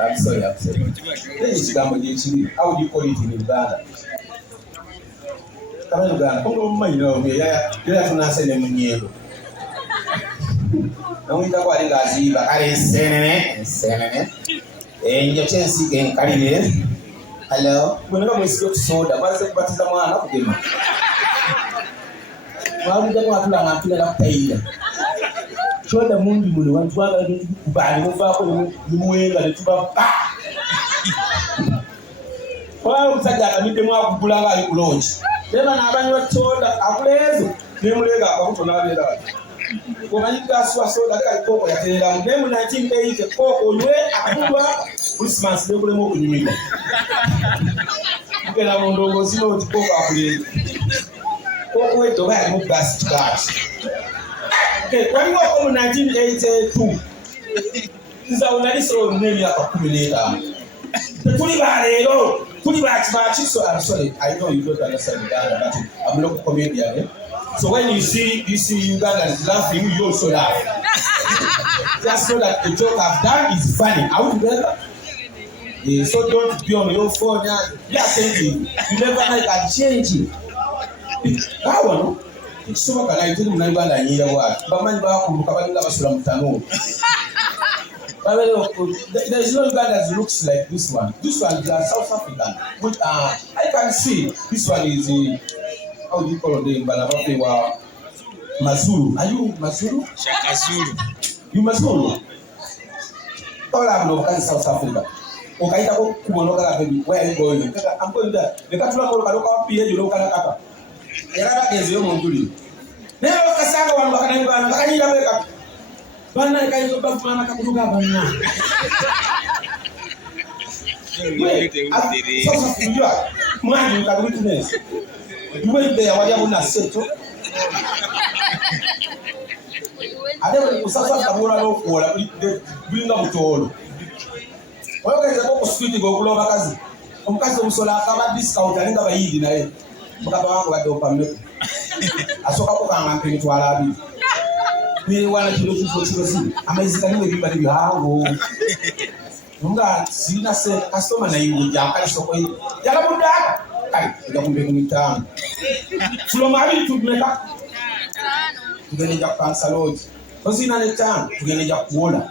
I'm sorry. This How would you call it in Uganda? Come on, Uganda. Oh, you know, you have to answer them in yellow. And we talk about it, but I say, and your chance again, carry it. Hello, we're not going to soda. What's the one of them? Why would they want to learn to let up pay? Show the moon, you want to buy the move, you wait a little back. Why would I meet them up Bulanga launch? Then I have told a place, namely about another. When I got so that I go at them 1980, or Christmas, they will move me. You can have one of those to go up. Wait to have no best class. Okay, when you go to 1982, this is already so many accumulator. The Puli back, so I'm sorry, I know you don't understand Uganda, but I'm not a comedian. So when you see Ugandans laughing, you also laugh. Just know that the joke I've done is funny. I would better. Yeah, so don't be on your phone. Yeah, thinking you never like a change it. How one? It's so much like you never like either what. But man, there is no Uganda that looks like this one. This one is South African. But I can see this one is how do you call them? Banabape Mazulu. Are you Mazulu? Shaka Zulu. You Mazulu? All I know is South Africa. Okay, where are you going? I'm going there. The country of you know, Kanaka. Yarada is your Mongoli. Never Casago and Bakananga, I need a wake up. One night I go back to Manakabuga. Man, you can witness. You went there, whatever I said to. I never suffer a moral for bring up to all. Well, there's a couple of street go over Kazi. Sola cover discount and never eat in a Baba. I saw a couple of things to Arabi. We want to look for Chelsea. Amazing, everybody you have. Munga, Sina said, customer, you will jump so quick. Yalabuda, I don't make me down. From having to make up to get a Japan salad. Cosina the town to get a water.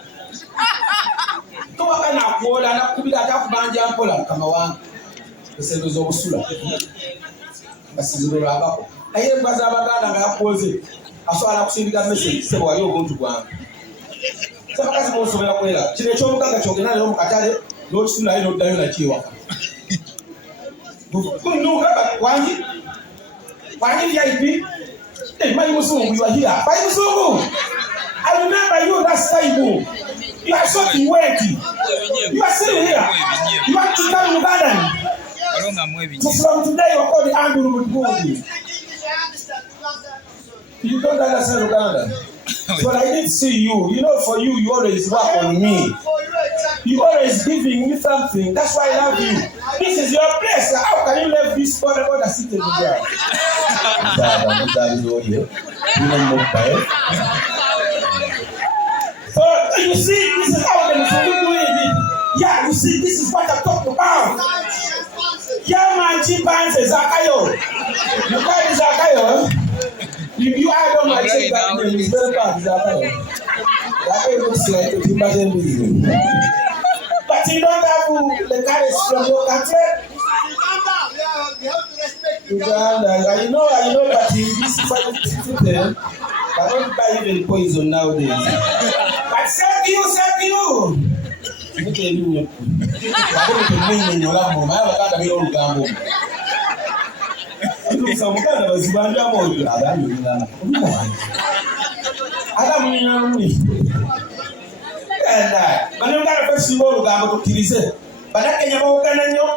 Come on, water, and to be that half man jump come on. The same as Osula. I hear Bazabaga and I pose it. I saw a city message. Say, why you going to go? Sometimes most of the way, Chinechoka, Chokina, Katare, no sooner I don't die like you. No, why did you hey, my Muslim, you are here. Why you so good? I remember you last time. You are so worthy. You are still here. You want to come to Uganda. So from today, you are called the Angle with Gold. You don't understand Uganda. But I didn't see you. You know, for you, you always work on me. You always giving me something. That's why I love you. This is your place. How can you leave this for the other city in the ground? So you see, this is how they do it. Yeah, you see, this is what I'm talking about. Yeah, man, chimpanzee, Zakayo. You call it Zakayo? If you add on my check that name, it's very bad, Zakayo. Zakayo looks like a chimpanzee. But you don't have the courage from your country. Uganda, I know, but in this fight, I don't buy even poison nowadays. But save you. Look at you. I don't know in your lap. I have a kind of old gamble. You some kind of a Zibanda mode. I don't mean, but you got a festival gamble to kill it. But I can't walk and you.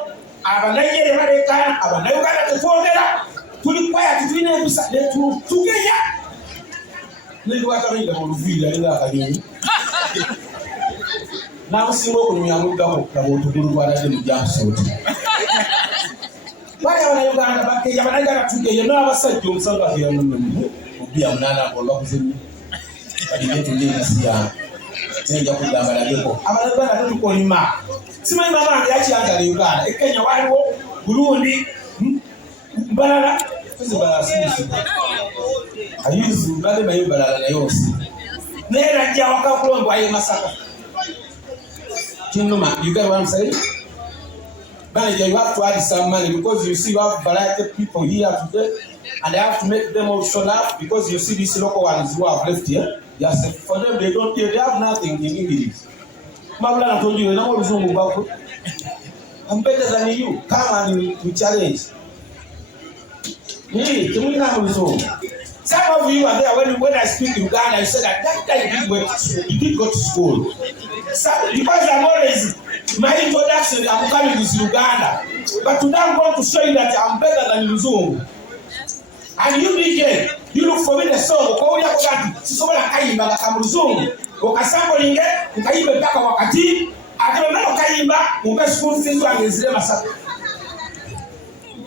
I have a lady had a time. I have never got to fall there. To be quiet between them to get ya. Little what I mean, the whole video. Now, see what we are going to do what I did jump so. Whatever you got about the Yamanaga today, you know, I was said to himself that you will be a nana or love me. But you need to leave us here. Nenja kugambalageko. Abalagana tukolima. Simanyi mama yakiyanza ne Uganda. Kenya waliwo Burundi Mbalala. Balala sisi. Ayuzu bale bayo balala na yose. Nera jya wakakulongo ayo Masaka. Kinuma, you get what I'm saying? Manager, you have to add some money because you see you have variety of people here today and they have to make them also laugh because you see these local ones who have left here. Yes, for them they have nothing in English. Mabula told you, I'm better than you. Come and we challenge. Some of you are there when I speak in Uganda, I said that guy did go to school. So, because I'm always, my introduction, I'm coming to Uganda. But today I'm going to show you that I'm better than Luzungu. And you DJ, you look for me the song, Suzan Makula, I'm Luzungu. Okasambo linge, ukaibe mpaka wakati, akamana ukaimba, school fees wangezile Masaka.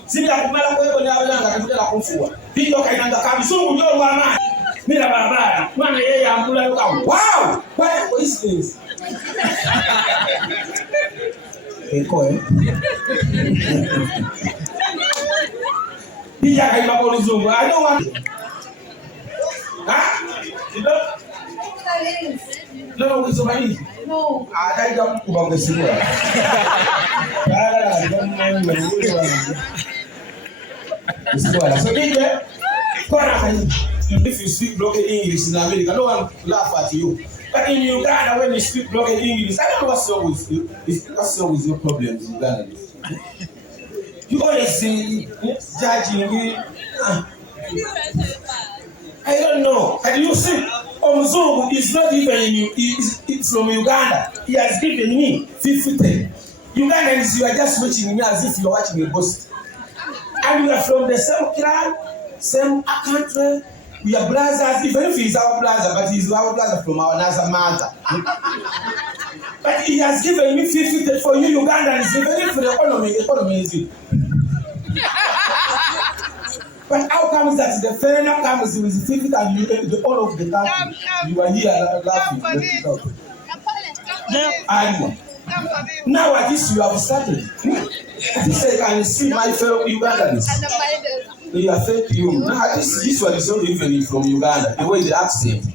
Sibila kumala kweko ni abalanga katutela kumfua. Bindo kainanga kabizungu ndio mwana. Mira barabara. Mwana yeye ambula yoka. Wow! What a coincidence. Eko Bija kaimba kwa Luzungu. I don't want. You know? No, it's somebody. No. I don't about the silver. So if you speak broken English in America, no one laugh at you. But in Uganda, when you speak broken English, I don't know what's wrong with you. What's wrong with your problems in Uganda? You always see judging me. I don't know. And you see, Omzungu is not even in you. It's from Uganda. He has given me 50. Ugandans, you are just watching me as if you're watching a ghost. And we are from the same clan, same country. We are brothers, even if he's our brother, but he's our brother from our another mother. But he has given me 50 for you, Ugandans, even if the economy is it. But how comes that the foreigner comes with 50 and you the all of the country? You are here laughing. Now at least you have started. At least I can see my fellow Ugandans. They are fake you. Now at least this one is not even from Uganda. The way the accent.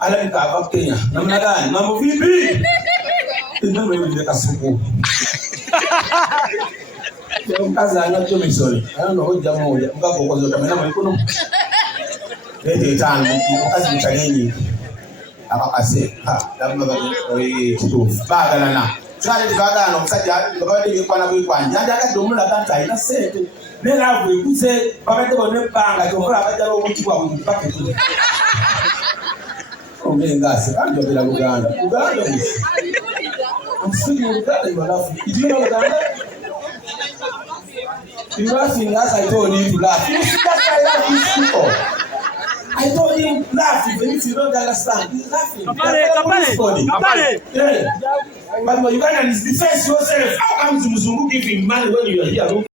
I like to Kenya. I'm not done. Mambo vipi? Remember you make a suko. Mkaza anacho sorry. I don't know what jamu moja. Mkago kwa zote mena mkono. Lete tano. Mkazi mchanini. Akakase. Labda bali tutu. Baga na. Sale dibaga no msaja. Baba ndi kwa na kwa njanja akadomula kanta ina sente. Nela kuikuze bakate bone panga tokola abajalo omuntu wa mpake tu. Ngase kanjo bila Uganda. Uganda. I'm speaking Uganda in my life. Did you know Uganda? You laughing as I told you to laugh. You see that's why I love these people. I told him laugh even if you don't understand. He's laughing. Kapale. Yeah. But Uganda is defense yourself. How comes Mzungu giving money when you are here?